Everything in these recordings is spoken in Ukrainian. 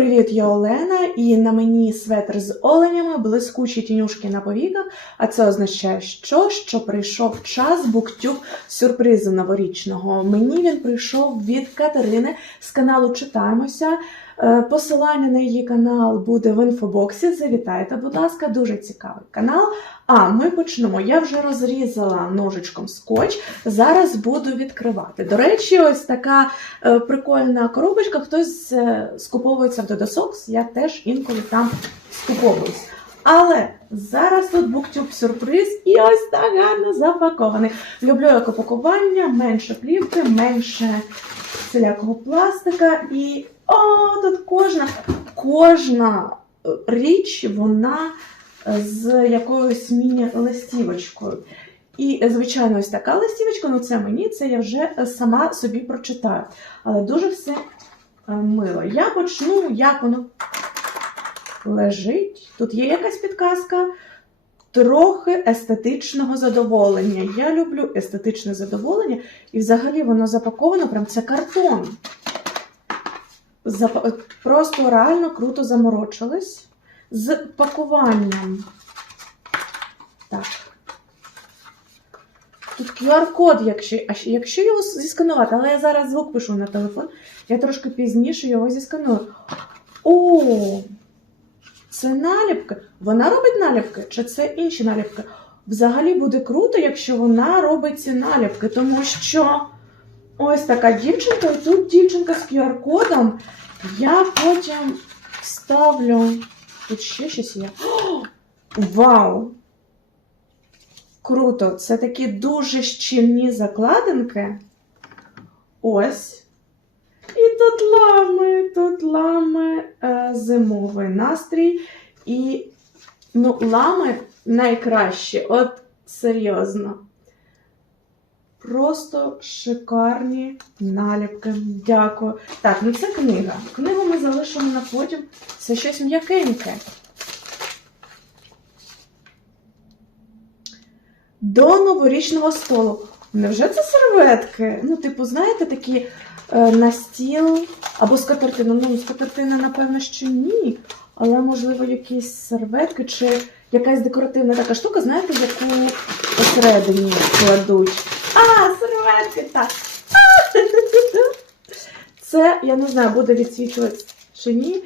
Привіт, я Олена, і на мені светр з оленями, блискучі тінюшки на повіках. А це означає, що, що прийшов час буктюб сюрпризу новорічного. Мені він прийшов від Катерини з каналу Читаємося. Е, Посилання на її канал буде в інфобоксі. Завітайте, будь ласка, дуже цікавий канал. А ми почнемо. Я вже розрізала ножичком скотч. Зараз буду відкривати. До речі, ось така е, прикольна коробочка. Хтось е, скуповується в Додосокс, я теж інколи там скуповуюсь. Але зараз тут буктюб сюрприз і ось так гарно запакований. Люблю екопакування, менше плівки, менше всілякого пластика. І о, тут кожна, кожна е, річ, вона е, з якоюсь міні-листівочкою. І, е, звичайно, ось така листівочка, ну це мені, це я вже сама собі прочитаю. Але дуже все мило. Я почну, як воно лежить. Тут є якась підказка. Трохи естетичного задоволення. Я люблю естетичне задоволення, і взагалі воно запаковано, прям це картон. Запа- Просто реально круто заморочились з пакуванням. Так. Тут QR-код, якщо, якщо його зісканувати, але я зараз звук пишу на телефон, я трошки пізніше його зісканую. О! Це наліпки. Вона робить наліпки, чи це інші наліпки? Взагалі буде круто, якщо вона робить ці наліпки, тому що ось така дівчинка, тут дівчинка з QR-кодом. Я потім вставлю. Тут ще щось є. О, вау! Круто! Це такі дуже щільні закладинки. Ось. І тут лами, тут лами е, зимовий настрій. І ну, лами найкращі, от серйозно. Просто шикарні наліпки. Дякую. Так, ну це книга. Книгу ми залишимо на потім. Це щось м'якеньке. До новорічного столу. Невже це серветки? Ну, типу, знаєте, такі е, на стіл або скатертина. Ну, скатертина, напевно, що ні. Але, можливо, якісь серветки чи якась декоративна така штука, знаєте, яку посередині кладуть. А, серветки, так. Це, я не знаю, буде відсвічувати чи ні.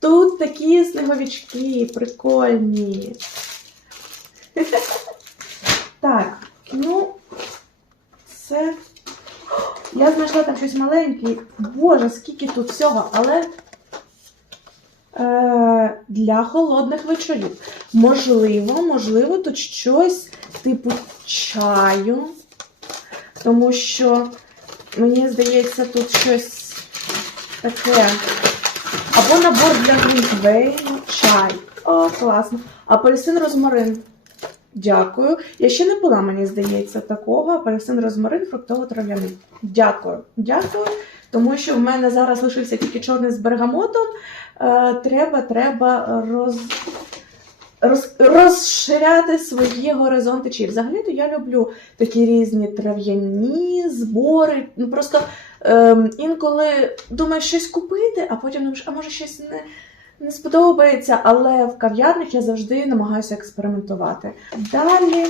Тут такі сніговички прикольні. Так, ну, це. Я знайшла там щось маленьке. Боже, скільки тут всього, але е, для холодних вечорів. Можливо, можливо, тут щось типу чаю. Тому що, мені здається, тут щось таке. Або набор для глінтвейну, чай. О, класно. Апельсин розмарин. Дякую. Я ще не була, мені здається, такого. Апельсин розмарин, фруктово-трав'яний. Дякую. Дякую. Тому що в мене зараз лишився тільки чорний з бергамотом. Е, треба, треба роз, роз, розширяти свої горизонти. Чи взагалі-то я люблю такі різні трав'яні збори. Ну просто ем, інколи думаєш щось купити, а потім думаєш, а може щось не, не сподобається, але в кав'ярнях я завжди намагаюся експериментувати. Далі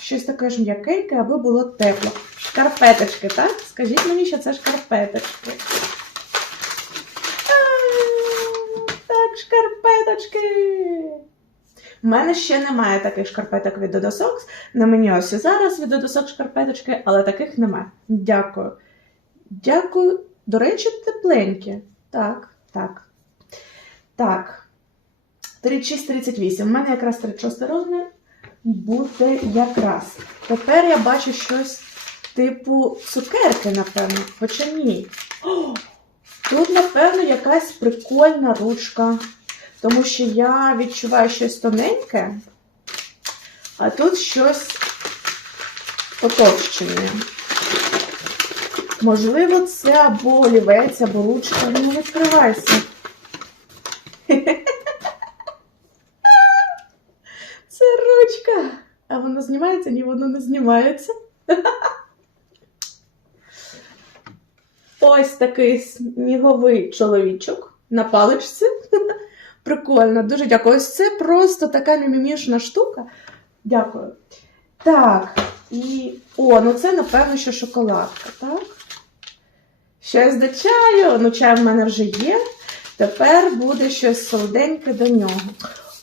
щось таке ж м'якеньке, аби було тепло. Шкарпеточки, так? Скажіть мені, що це шкарпеточки. Так, шкарпеточки. У мене ще немає таких шкарпеток від Dodosocks. На мені ось і зараз від Dodosocks шкарпеточки, але таких немає. Дякую. Дякую. До речі, тепленькі. Так, так. Так. 36-38. У мене якраз 36 розмір буде якраз. Тепер я бачу щось типу цукерки, напевно. Хоча ні. О, тут, напевно, якась прикольна ручка. Тому що я відчуваю щось тоненьке, а тут щось потовщене. Можливо, це або олівець, або ручка. Ну, відкривайся. Це ручка. А воно знімається? Ні, воно не знімається. Ось такий сніговий чоловічок. на паличці. Прикольно, дуже дякую. Ось це просто така мімімішна штука. Дякую. Так, і. О, ну це, напевно, що шоколадка, так? Щось до чаю. Ну, чай в мене вже є. Тепер буде щось солоденьке до нього.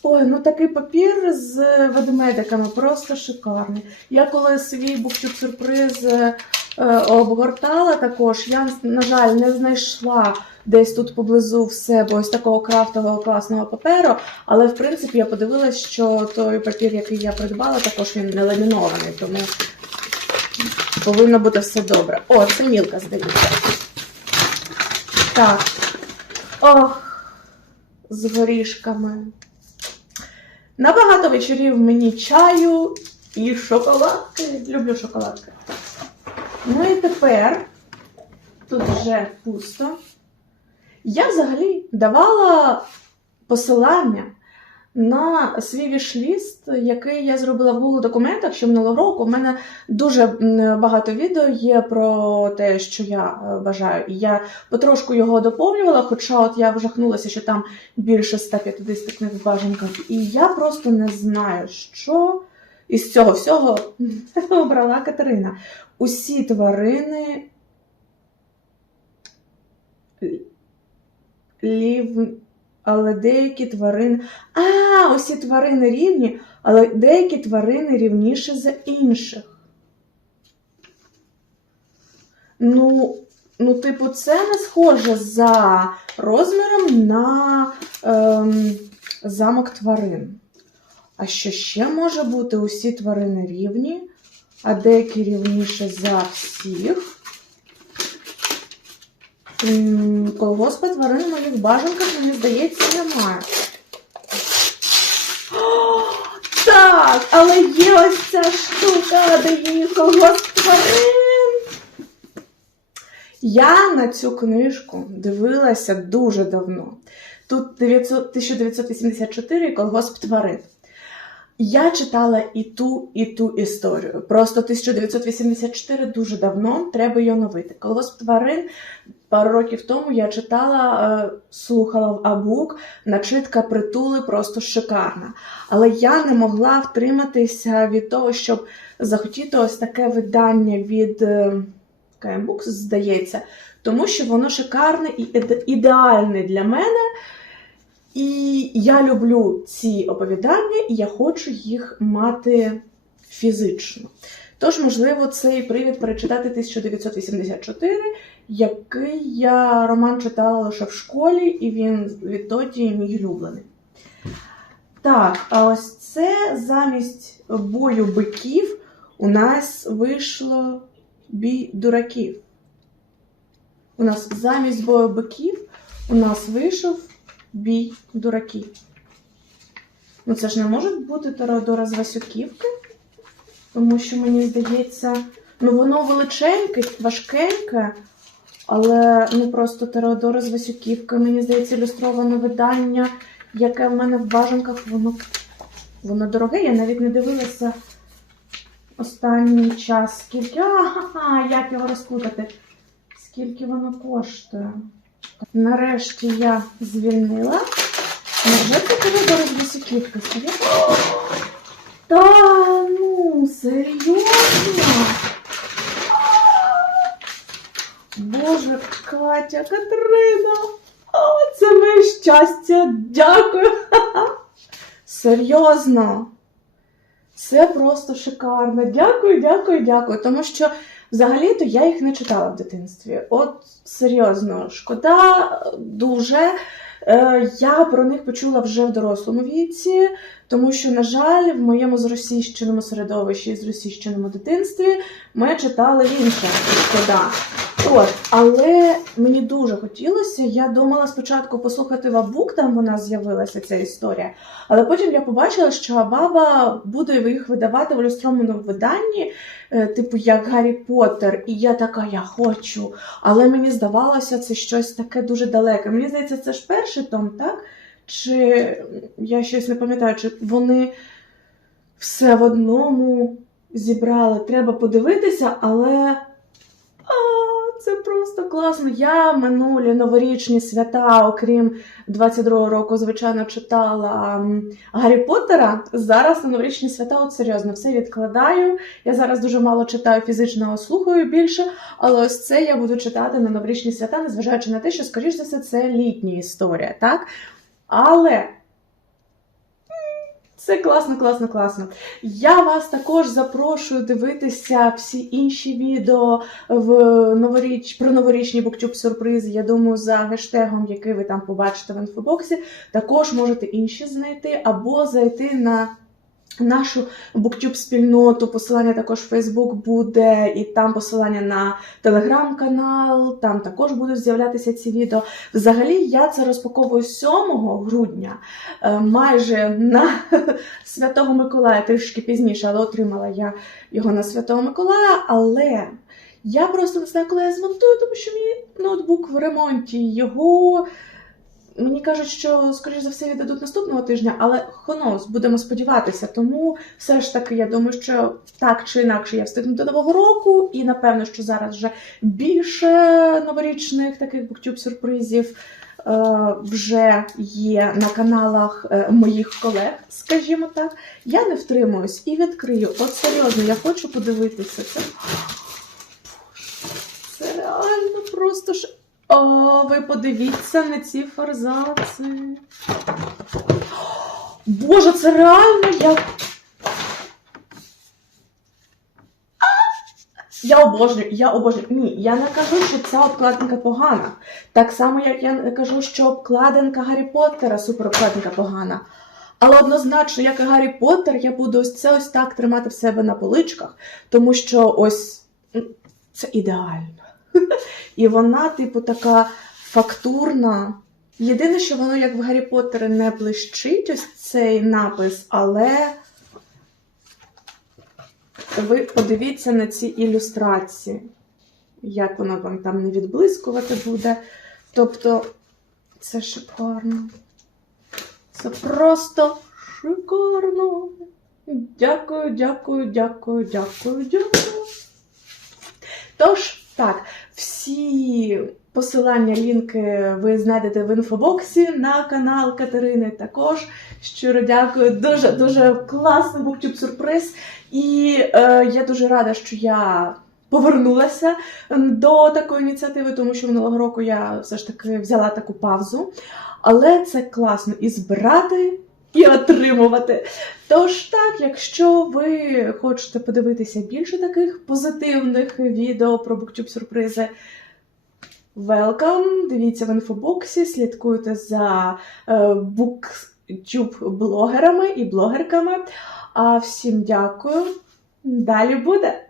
Ой, ну такий папір з ведмедиками просто шикарний. Я коли свій буктюб сюрприз е, обгортала також, я, на жаль, не знайшла десь тут поблизу в себе ось такого крафтового класного паперу. Але в принципі я подивилась, що той папір, який я придбала, також він не ламінований, тому повинно бути все добре. О, це мілка, здається. Так. Ох, з горішками. На багато вечорів мені чаю і шоколадки. Люблю шоколадки. Ну і тепер тут вже пусто. Я взагалі давала посилання на свій вішліст, який я зробила в Google документах ще минулого року. У мене дуже багато відео є про те, що я е, бажаю. І я потрошку його доповнювала, хоча от я вжахнулася, що там більше 150 книг в бажанках. І я просто не знаю, що із цього всього обрала Катерина. Усі тварини лів... але деякі тварини. А, усі тварини рівні, але деякі тварини рівніші за інших. Ну, ну, типу, це не схоже за розміром на ем, замок тварин. А що ще може бути? Усі тварини рівні, а деякі рівніше за всіх. Колгоспа тварин моїх бажанках, мені здається, немає. О, так, але є ось ця штука, де є колгосп тварин. Я на цю книжку дивилася дуже давно. Тут 900 1984 колгосп тварин. Я читала і ту, і ту історію. Просто 1984 дуже давно, треба її оновити. Колгосп тварин пару років тому я читала, е, слухала в Абук, начитка притули просто шикарна. Але я не могла втриматися від того, щоб захотіти ось таке видання від е, Books, здається, тому що воно шикарне і іде- ідеальне для мене. І я люблю ці оповідання, і я хочу їх мати фізично. Тож, можливо, цей привід перечитати 1984, який я роман читала лише в школі, і він відтоді мій улюблений. Так, а ось це замість бою биків у нас вийшло бій дураків. У нас замість бою биків у нас вийшов бій дураків. Ну, це ж не може бути Теодора з Васюківки, тому що мені здається, ну воно величеньке, важкеньке, але ну просто Теодора з Васюківки, мені здається, ілюстроване видання, яке в мене в бажанках, воно, воно дороге. Я навіть не дивилася останній час, скільки. Ага, як його розпутати? Скільки воно коштує? Нарешті я звільнила. Невже це коридор з високівки? Та ну, серйозно? Боже, Катя, Катерина! О, це моє щастя! Дякую! Серйозно! Це просто шикарно. Дякую, дякую, дякую. Тому що взагалі-то я їх не читала в дитинстві. От серйозно, шкода дуже. Е, Я про них почула вже в дорослому віці, тому що, на жаль, в моєму зросійщеному середовищі і зросійщеному дитинстві ми читали інше шкода. От, але мені дуже хотілося. Я думала спочатку послухати Вабук, там вона з'явилася ця історія. Але потім я побачила, що баба буде їх видавати в ілюстрованому виданні, е, типу як Гаррі Поттер. І я така, я хочу. Але мені здавалося, це щось таке дуже далеке. Мені здається, це ж перший том, так? Чи я щось не пам'ятаю, чи вони все в одному зібрали. Треба подивитися, але. А, це просто класно. Я минулі новорічні свята, окрім 22-го року, звичайно, читала Гаррі Поттера. Зараз на новорічні свята, от серйозно, все відкладаю. Я зараз дуже мало читаю фізичного, слухаю більше, але ось це я буду читати на новорічні свята, незважаючи на те, що, скоріш за все, це літня історія, так? Але. Це класно, класно, класно. Я вас також запрошую дивитися всі інші відео в новоріч про новорічні буктюб сюрпризи. Я думаю, за гештегом, який ви там побачите в інфобоксі, також можете інші знайти або зайти на. Нашу буктюб спільноту, посилання також в Фейсбук буде, і там посилання на телеграм-канал, там також будуть з'являтися ці відео. Взагалі, я це розпаковую 7 грудня, е, майже на Святого Миколая, трішки пізніше, але отримала я його на Святого Миколая. Але я просто не знаю, коли я змонтую, тому що мій ноутбук в ремонті. Його мені кажуть, що скоріш за все віддадуть наступного тижня, але хонос, будемо сподіватися. Тому все ж таки, я думаю, що так чи інакше я встигну до нового року, і напевно, що зараз вже більше новорічних таких буктюб сюрпризів е, вже є на каналах е, моїх колег, скажімо так. Я не втримуюсь і відкрию. От серйозно, я хочу подивитися це. Це реально просто ж. О, ви подивіться на ці форзаци. Боже, це реально як. Я обожнюю, я обожнюю. Ні, я не кажу, що ця обкладинка погана. Так само, як я не кажу, що обкладинка Гаррі Поттера супер обкладинка погана. Але однозначно, як і Гаррі Поттер, я буду ось це ось так тримати в себе на поличках, тому що ось це ідеально. І вона, типу, така фактурна. Єдине, що воно, як в Гаррі Поттері, не блищить ось цей напис, але ви подивіться на ці ілюстрації, як воно вам там не відблискувати буде. Тобто, це шикарно. Це просто шикарно. Дякую, дякую, дякую, дякую, дякую. Тож, так, всі посилання, лінки ви знайдете в інфобоксі на канал Катерини. Також щиро дякую. Дуже дуже класний буктюб сюрприз. І е, я дуже рада, що я повернулася до такої ініціативи, тому що минулого року я все ж таки взяла таку паузу. Але це класно і збирати, і отримувати. Тож так, якщо ви хочете подивитися більше таких позитивних відео про буктюб сюрпризи, welcome! Дивіться в інфобоксі, слідкуйте за е, буктюб блогерами і блогерками. А всім дякую. Далі буде!